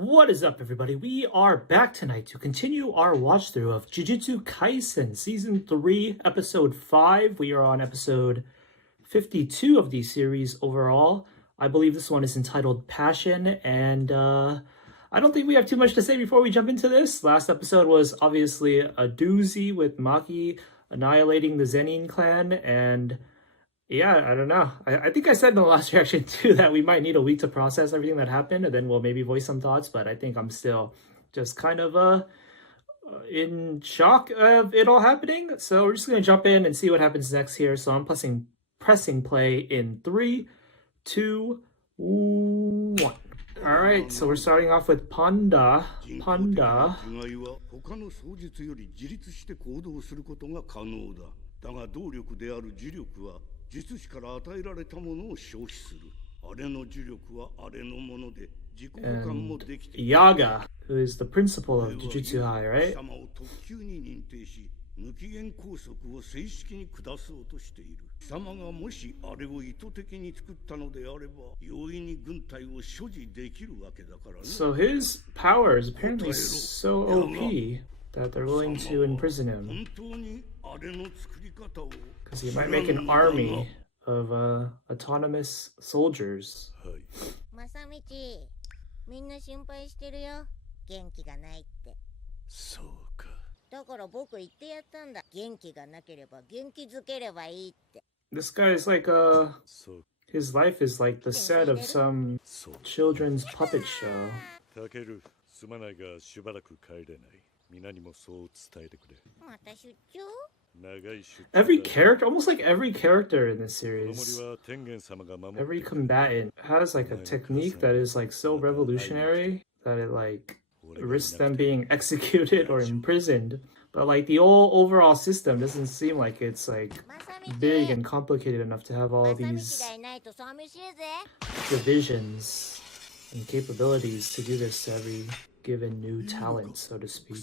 What is up, everybody? We are back tonight to continue our watch through of Jujutsu Kaisen Season 3, Episode 5. We are on Episode 52 of the series overall. I believe this one is entitled Passion, and I don't think we have too much to say before we jump into this. Last episode was obviously a doozy with Maki annihilating the Zenin clan, and yeah, I don't know. I think I said in the last reaction too that we might need a week to process everything that happened, and then we'll maybe voice some thoughts, but I think I'm still just kind of in shock of it all happening. So we're just going to jump in and see what happens next here. So I'm pressing play in 3, 2, 1. All right, so we're starting off with Panda. 術師から与えられたものを消費する。あれの呪力はあれのもので自己保管もできている。Yaga, who is the principal of Jujutsu High, right? 様を特級に認定し、無期限拘束を正式に下そうとしている。様がもしあれを意図的に作ったのであれば、容易に軍隊を所持できるわけだからね。So his power is apparently so OP that they're willing to imprison him. 本当にあれの作り方を Because he might make an army of autonomous soldiers. まさみち、みんな心配してるよ。元気がないって。そうか。だから僕言ってやったんだ。元気がなければ元気づければいいって。This guy is like his life is like the set of some children's puppet show. タケル、すまないがしばらく帰れない。皆にもそう伝えてくれ。また出張？Every character, almost like every character in this series, every combatant has like a technique that is like so revolutionary that it like risks them being executed or imprisoned. But like the overall system doesn't seem like it's like big and complicated enough to have all these divisions and capabilities to do this to every given new talent, so to speak.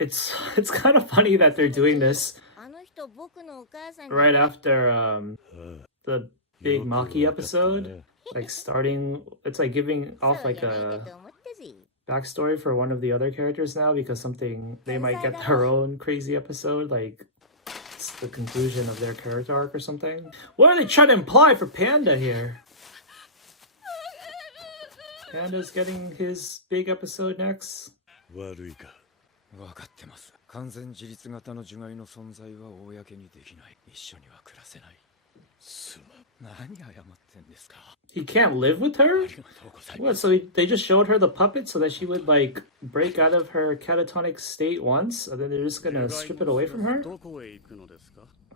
It's kind of funny that they're doing this right after the big Maki episode, like starting. It's like giving off like a backstory for one of the other characters now, because they might get their own crazy episode, like it's the conclusion of their character arc or something. What are they trying to imply for Panda here? Panda's getting his big episode next. He can't live with her? What, so they just showed her the puppet so that she would like break out of her catatonic state once, and then they're just gonna strip it away from her?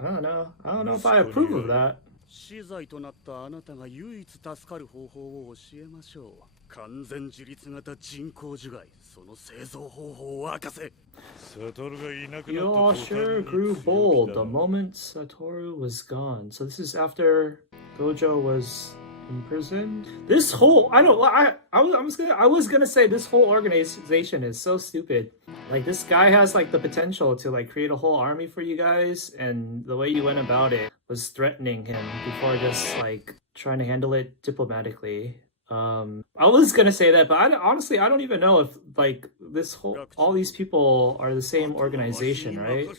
I don't know. I don't know if I approve of that. 死罪となったあなたが唯一助かる方法を教えましょう。完全自立型人工樹害、その製造方法を明かせ。You all sure grew bold the moment Satoru was gone. So this is after Gojo was imprisoned. This whole I was gonna say this whole organization is so stupid. Like this guy has like the potential to like create a whole army for you guys, and the way you went about it was threatening him before just like trying to handle it diplomatically. I was gonna say that, but honestly I don't even know if like all these people are the same organization, right?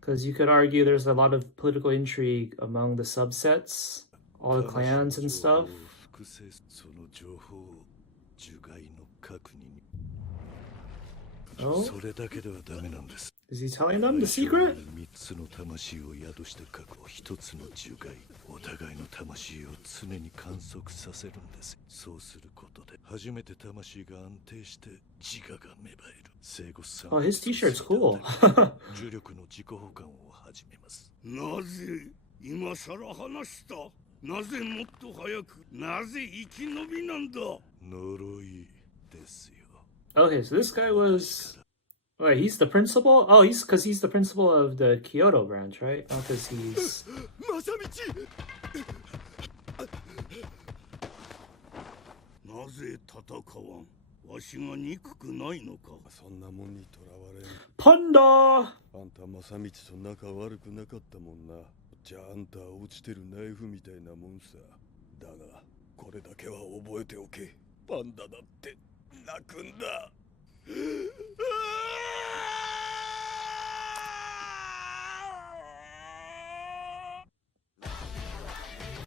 Because you could argue there's a lot of political intrigue among the subsets, all the clans and stuff. Oh? Is he telling them the secret? お互いの魂を常に観測させるんです。そうすることで初めて魂が安定して自我が芽生える。生後3 Oh, his t-shirt's cool. 重力の自己保管を始めます。なぜ今さら話した？なぜもっと早く？なぜ生き延びなんだ？呪いですよ。Okay, so this guy was Wait, he's the principal? Oh, he's the principal of the Kyoto branch, right? Not because he's. なぜ戦わん？わしが憎くないのか？そんなもんにとらわれん。 Panda! あんた正道と仲悪くなかったもんな。じゃああんたは落ちてるナイフみたいなもんさ。だがこれだけは覚えておけ。パンダだって泣くんだ。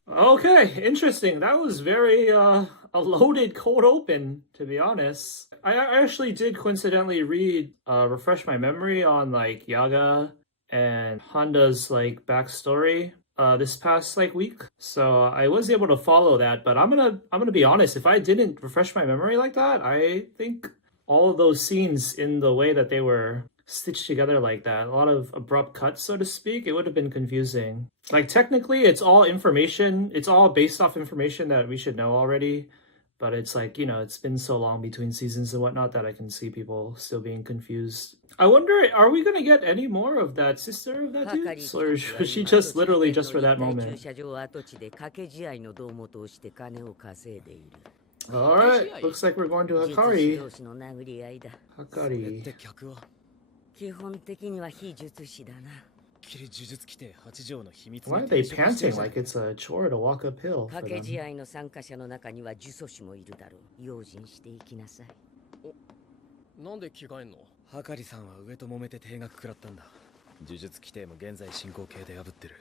Okay, interesting. That was very a loaded cold open, to be honest. I actually did coincidentally read refresh my memory on like Yaga and Honda's like backstory this past like week. So I was able to follow that, but I'm gonna be honest, if I didn't refresh my memory like that, I think all of those scenes in the way that they were stitched together like that, a lot of abrupt cuts, so to speak, it would have been confusing. Like technically it's all information, it's all based off information that we should know already, but it's like, you know, it's been so long between seasons and whatnot that I can see people still being confused. I wonder, are we gonna get any more of that sister of that dude? Or was she just literally just for that moment? Alright, looks like we're going to Hakari. Hakari. 基本的には非術師だな。 Why are they panting like it's a chore to walk uphill for 掛け them? 試合の参加者の中には呪詛師もいるだろう。用心していきなさい。なんで着替えんの？はかりさんは上と揉めて停学食らったんだ。呪術規定も現在進行形で破ってる。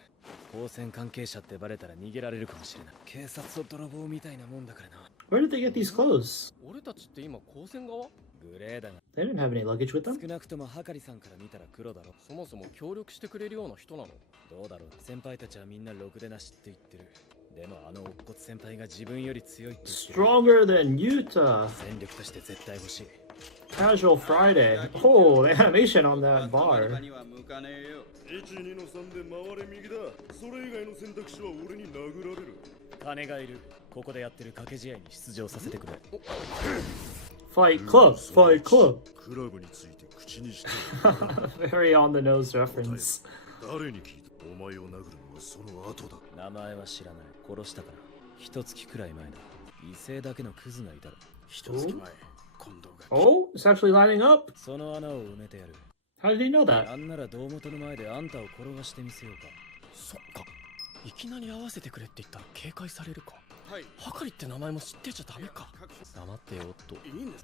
光線関係者ってバレたら逃げられるかもしれない。警察と泥棒みたいなもんだからな。Where did they get these clothes? 俺たちって今光線側？グレーだが。 They didn't have any luggage with them? 少なくともはかりさんから見たら黒だろ。そもそも協力してくれるような人なの？どうだろう。先輩たちはみんなろくでなしって言ってる。でもあの乙骨先輩が自分より強いって言ってる。 Stronger than Yuta. 戦力として絶対欲しい。 Casual Friday. Oh, the animation on that bar. 1、2の3で回れ右だ。それ以外の選択肢は俺に殴られる。金がいる。ここでやってる掛け試合に出場させてくれ。 Fight club, fight club. クラブについて口にして。 Very on the nose reference. 誰に聞いた？お前を殴るのはその後だ。名前は知らない。殺したから。一月くらい前だ。異性だけのクズがいたろ。一月前、近藤が Oh, it's actually lining up. その穴を埋めてやる。 How did he know that? なんなら胴元の前であんたを転がしてみせようか。そっか。いきなり合わせてくれって言ったら警戒されるか。はかりって名前も知ってちゃダメか。黙ってよっと。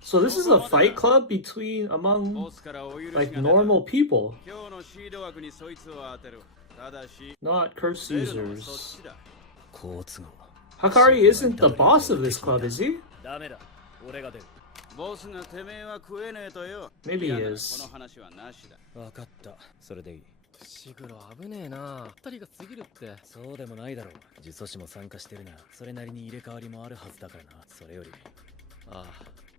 So this is a fight club among like normal people, not curse users. 好都合。 Hakari isn't the boss of this club, is he? ダメだ。俺が出る。ボスがてめえは食えねえとよ。 Maybe he is. この話はなしだ。わかった。それでいい。シグロ危ねえな。二人が過ぎるって。そうでもないだろう。呪詛師も参加してるな。それなりに入れ替わりもあるはずだからな。それより。ああ、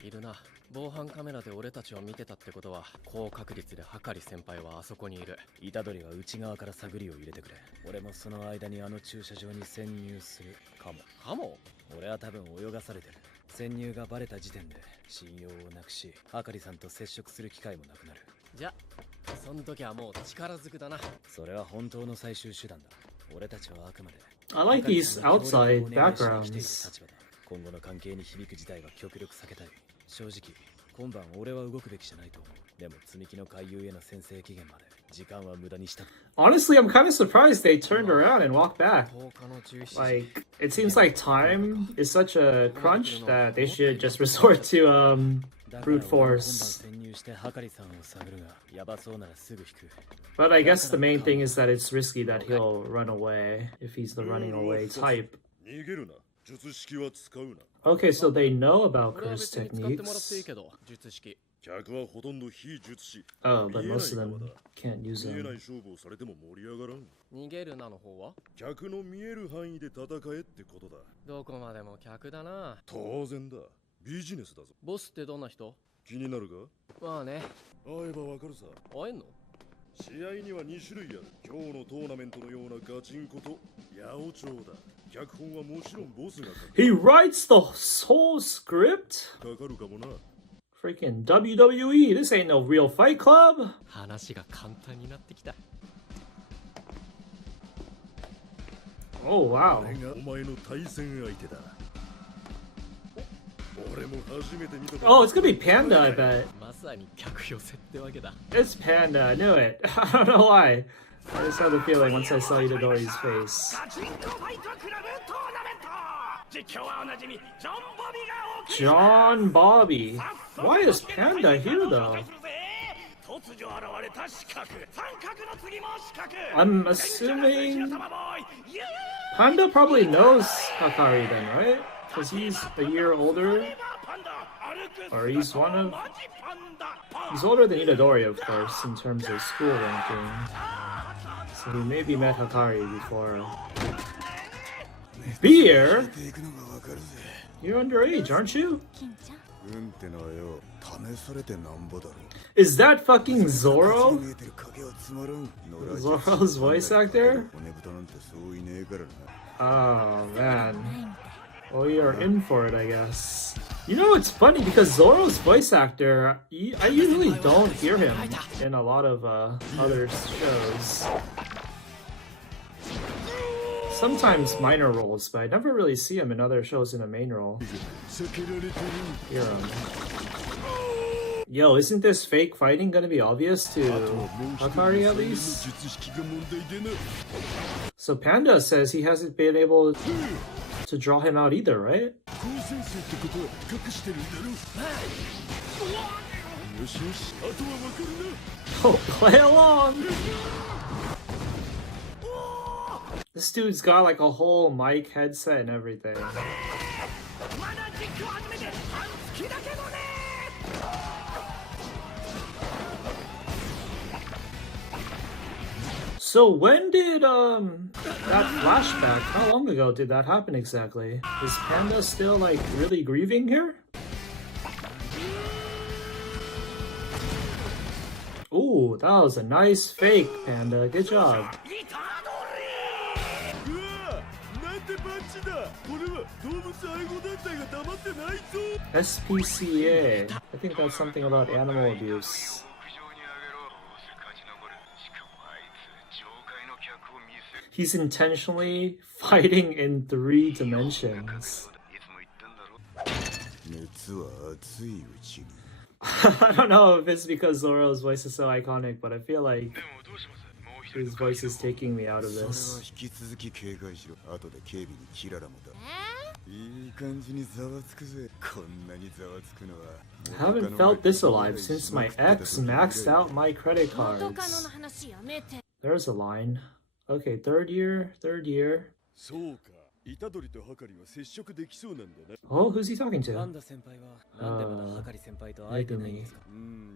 いるな。防犯カメラで俺たちを見てたってことは、高確率ではかり先輩はあそこにいる。虎杖は内側から探りを入れてくれ。俺もその間にあの駐車場に潜入するかも。かも？俺は多分泳がされてる。潜入がバレた時点で信用をなくし、はかりさんと接触する機会もなくなる。じゃ、その時はもう力ずくだな。それは本当の最終手段だ。俺たちはあくまで I like these outside backgrounds. 今後の関係に響く事態は極力避けたい。正直、今晩俺は動くべきじゃないと思う。でも積み木の回遊への先制期限まで時間は無駄にした。 Honestly, I'm kind of surprised they turned around and walked back. 10日の17時。 Like, it seems like time is such a crunch that they should just resort to brute force. But I guess the main thing is that it's risky that he'll run away if he's the running away type. 逃げるな。術式は使うな。 Okay, so they know about これは curse 別に使ってもらっていい techniques. けど、術式。客はほとんど非術師。 Oh, but most of them can't use 見えない them. 勝負をされても盛り上がらん。逃げるなの方は？客の見える範囲で戦えってことだ。どこまでも客だな。当然だ。ビジネスだぞ。ボスってどんな人？気になるか？まあね。会えばわかるさ。会えんの？試合には2種類ある。今日のトーナメントのようなガチンコと八百長だ。脚本はもちろんボスが書く。 He writes the whole script? かかるかもな。Freaking WWE, this ain't no real Fight Club. 話が簡単になってきた。 Oh wow. 俺がお前の対戦相手だ。俺も初めて見た。 Oh, it's gonna be Panda, I bet. まさに客寄せってわけだ。 It's Panda, I knew it. I don't know why. I just had the feeling once I saw Itadori's face. John Bobby. Why is Panda here though? I'm assuming Panda probably knows Hakari then, right? Because he's a year older. Or he's one of... He's older than Itadori, of course, in terms of school ranking. So he maybe met Hakari before. Beer? You're underage, aren't you? Is that fucking Zoro? Zoro's voice actor? Oh man. Well, you're in for it, I guess. You know, it's funny because Zoro's voice actor, I usually don't hear him in a lot of other shows. Sometimes minor roles, but I never really see him in other shows in a main role. Hear him. Yo, isn't this fake fighting gonna be obvious to Hakari at least? So Panda says he hasn't been able to draw him out either, right? Oh, play along! This dude's got like a whole mic headset and everything. So when did that flashback, how long ago did that happen exactly? Is Panda still like really grieving here? Ooh, that was a nice fake, Panda. Good job. SPCA. I think that's something about animal abuse. He's intentionally fighting in 3 dimensions. I don't know if it's because Zoro's voice is so iconic, but I feel like his voice is taking me out of this. I haven't felt this alive since my ex maxed out my credit cards. There's a line. Okay, third year. Oh, who's he talking to? Megumi.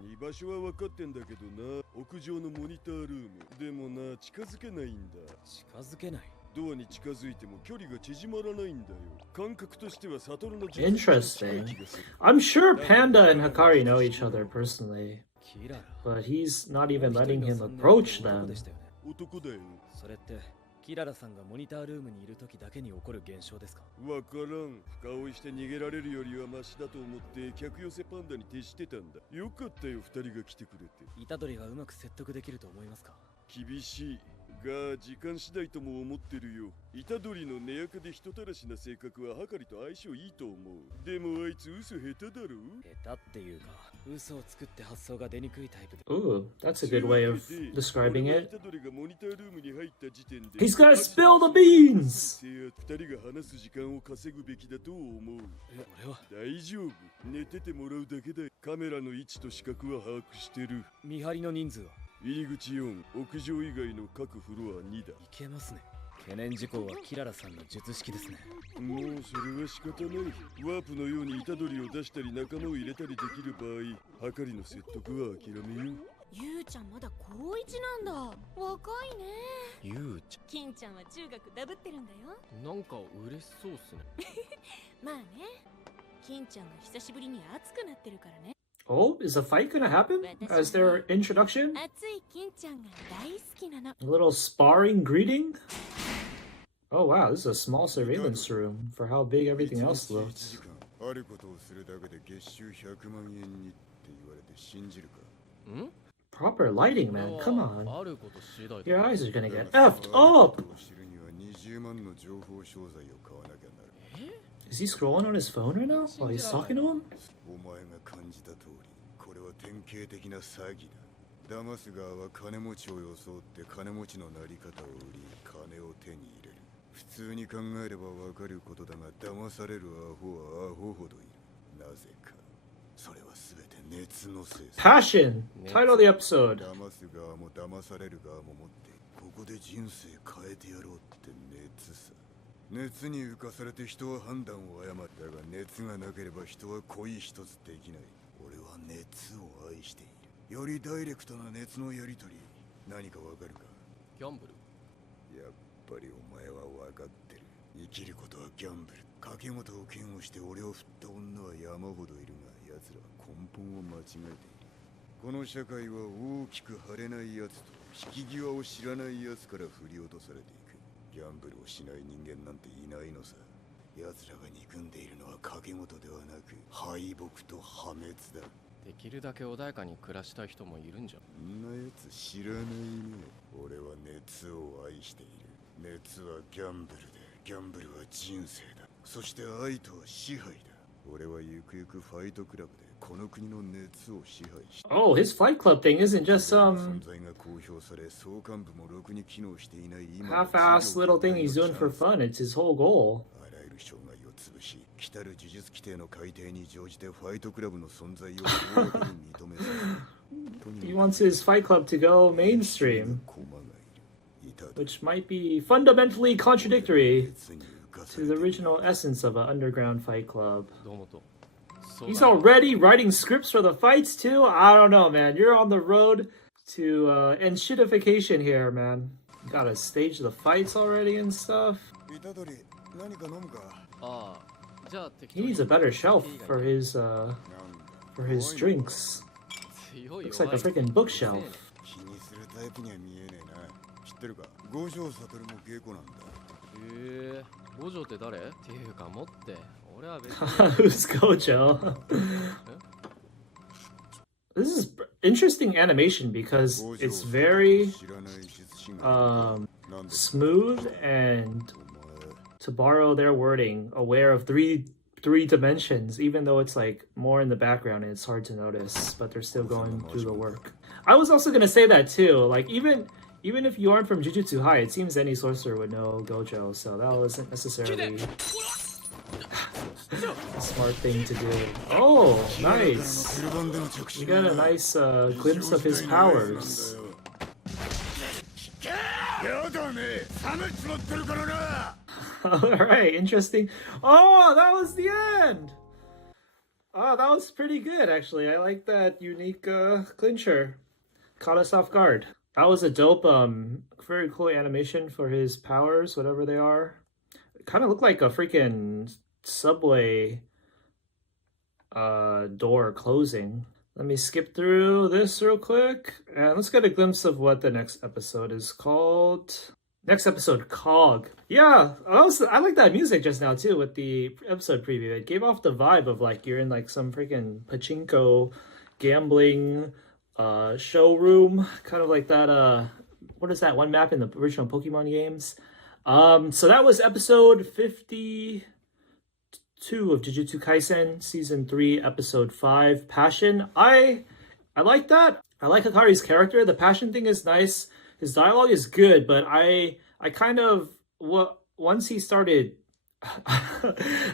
居場所は分かってんだけどな。屋上のモニタールーム。でもな、近づけないんだ。近づけない。ドアに近づいても距離が縮まらないんだよ。感覚としてはサトルの Interesting. I'm sure Panda and Hakari know each other personally, but he's not even letting him approach them. 男だよ。それってキララさんがモニタールームにいる時だけに起こる現象ですか？わからん。深追いして逃げられるよりはマシだと思って客寄せパンダに徹してたんだ。よかったよ、二人が来てくれて。虎杖はうまく説得できると思いますか？厳しい。が時間次第とも思ってるよ。虎杖の根やかで人たらしな性格ははかりと相性いいと思う。でもあいつ嘘下手だろ？下手っていうか、嘘を作って発想が出にくいタイプで。Ooh, that's a good way of describing it. 虎杖がモニタールームに入った時点で He's gonna spill the beans! 二人が話す時間を稼ぐべきだと思う。俺は大丈夫。寝ててもらうだけだ。カメラの位置と視覚は把握してる。見張りの人数は入り口4、屋上以外の各フロア2だ。いけますね。懸念事項はキララさんの術式ですね。もうそれは仕方ない。ワープのように虎杖を出したり仲間を入れたりできる場合、はかりの説得は諦めよう。ゆうちゃんまだ高1なんだ。若いね。ゆうち金ちゃんは中学ダブってるんだよ。ゃん、なんか嬉しそうっすね。まあね。金ちゃんが久しぶりに熱くなってるからね。Oh, is a fight gonna happen as their introduction? 熱い金ちゃんが大好きなの。A little sparring greeting? Oh wow, this is a small surveillance room for how big everything else looked. あることをするだけで月収100万円にって言われて信じるか？ Proper lighting, man. Come on. あること次第だ。 Your eyes are gonna get effed up. 知るには20万の情報商材を買わなきゃなる。 Is he scrolling on his phone right now while he's talking to him? お前が感じた通り、これは典型的な詐欺だ。騙す側は金持ちを装って金持ちのなり方を売り、金を手に入れる。普通に考えればわかることだが、騙されるアホはアホほどいる。なぜか。それは全て熱のせいさ。 Passion. Title of the episode. 騙す側も騙される側も持って、ここで人生変えてやろうって熱さ。熱に浮かされて人は判断を誤ったが、熱がなければ人は恋一つできない。俺は熱を愛している。よりダイレクトな熱のやり取り、何かわかるか？ギャンブル。やっぱりお前は分かってる。生きることはギャンブル。掛け事を嫌悪して俺を振った女は山ほどいるが、奴らは根本を間違えている。この社会は大きく腫れない奴と引き際を知らない奴から振り落とされていく。ギャンブルをしない人間なんていないのさ。奴らが憎んでいるのは賭け事ではなく敗北と破滅だ。できるだけ穏やかに暮らしたい人もいるんじゃん。そんなやつ知らないね。俺は熱を愛している。熱はギャンブルで、ギャンブルは人生だ。そして愛とは支配だ。俺はゆくゆくファイトクラブでこの国の熱を支配して。 Oh, his Fight Club thing isn't just some 存在が公表され、総監部もろくに機能していない今。 half-ass little thing he's doing for fun. It's his whole goal. あらゆる障害を潰し、来たる呪術規定の改定に乗じてファイトクラブの存在を大きに認めさせ。 He wants his Fight Club to go mainstream, which might be fundamentally contradictory to the original essence of an underground fight club. どうもと。 He's already writing scripts for the fights too? I don't know, man. You're on the road to enshittification here, man. You gotta stage the fights already and stuff. 虎杖、何か飲むか？ああ、じゃあ適 He needs a better shelf for his drinks. 強い Looks like a freaking bookshelf. 気にするタイプには見えねえな。知ってるか？五条悟も芸妓なんだ。へえ、五条って誰？っていうか持って。俺は別に。 Who's Gojo? This is interesting animation because it's very smooth and, to borrow their wording, aware of three dimensions, even though it's like more in the background and it's hard to notice, but they're still going through the work. I was also gonna say that too, like even if you aren't from Jujutsu High, it seems any sorcerer would know Gojo, so that wasn't necessarily a smart thing to do. Oh, nice. We got a nice glimpse of his powers. Alright, interesting. Oh, that was the end! Oh, that was pretty good, actually. I like that unique clincher. Caught us off guard. That was a dope, very cool animation for his powers, whatever they are. It kind of looked like a freaking subway door closing. Let me skip through this real quick, and let's get a glimpse of what the next episode is called. Next episode, Cog. Yeah, I like that music just now too with the episode preview. It gave off the vibe of like you're in like some freaking pachinko gambling showroom, kind of like that what is that one map in the original Pokemon games? So that was episode 52 of Jujutsu Kaisen season 3 episode 5, Passion. I like that. I like Hikari's character. The passion thing is nice. His dialogue is good, but I kind of once he started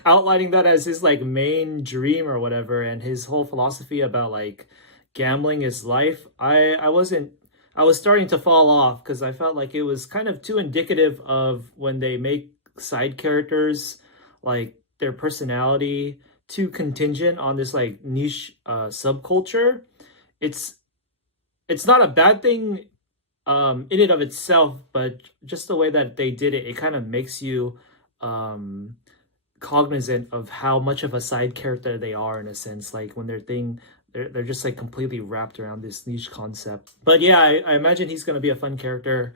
outlining that as his like main dream or whatever, and his whole philosophy about like gambling his life, I was starting to fall off because I felt like it was kind of too indicative of when they make side characters, like their personality too contingent on this like niche subculture. It's not a bad thing in and of itself, but just the way that they did it, it kind of makes you cognizant of how much of a side character they are in a sense, like when they're just like completely wrapped around this niche concept. But yeah, I imagine he's going to be a fun character,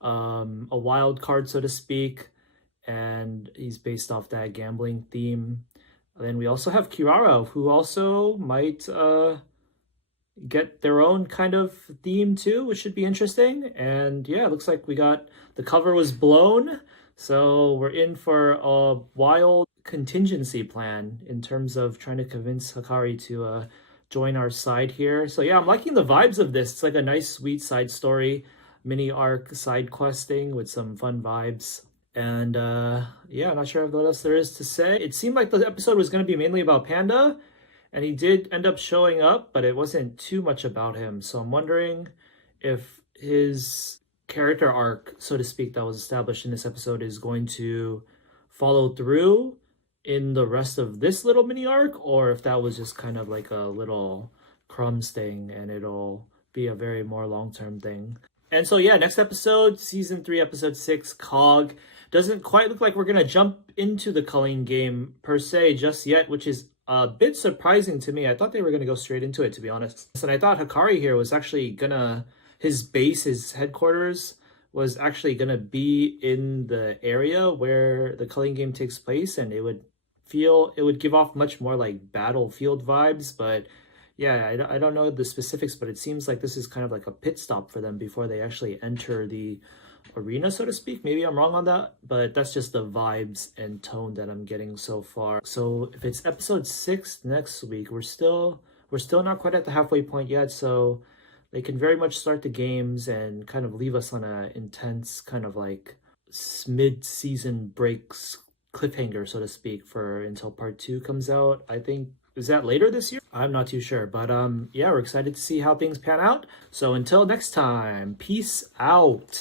a wild card, so to speak, and he's based off that gambling theme. Then we also have Kirara, who also might get their own kind of theme too, which should be interesting. And yeah, it looks like we got the cover was blown, so we're in for a wild contingency plan in terms of trying to convince Hakari to join our side here. So yeah, I'm liking the vibes of this. It's like a nice sweet side story, mini arc side questing with some fun vibes. And yeah, I'm not sure what else there is to say. It seemed like the episode was going to be mainly about Panda, and he did end up showing up, but it wasn't too much about him. So I'm wondering if his character arc, so to speak, that was established in this episode is going to follow through in the rest of this little mini arc, or if that was just kind of like a little crumbs thing and it'll be a very more long-term thing. And so yeah, next episode, season 3, episode 6, Cog. Doesn't quite look like we're gonna jump into the culling game per se just yet, which is a bit surprising to me. I thought they were gonna go straight into it, to be honest. And I thought Hakari here was actually gonna, his base, his headquarters was actually gonna be in the area where the culling game takes place, and it would give off much more like battlefield vibes. But yeah, I don't know the specifics, but it seems like this is kind of like a pit stop for them before they actually enter the arena, so to speak. Maybe I'm wrong on that, but that's just the vibes and tone that I'm getting so far. So if it's episode 6 next week, we're still not quite at the halfway point yet, so they can very much start the games and kind of leave us on a intense kind of like mid-season breaks cliffhanger, so to speak, for until part 2 comes out. I think, is that later this year? I'm not too sure, but yeah, we're excited to see how things pan out. So until next time, peace out.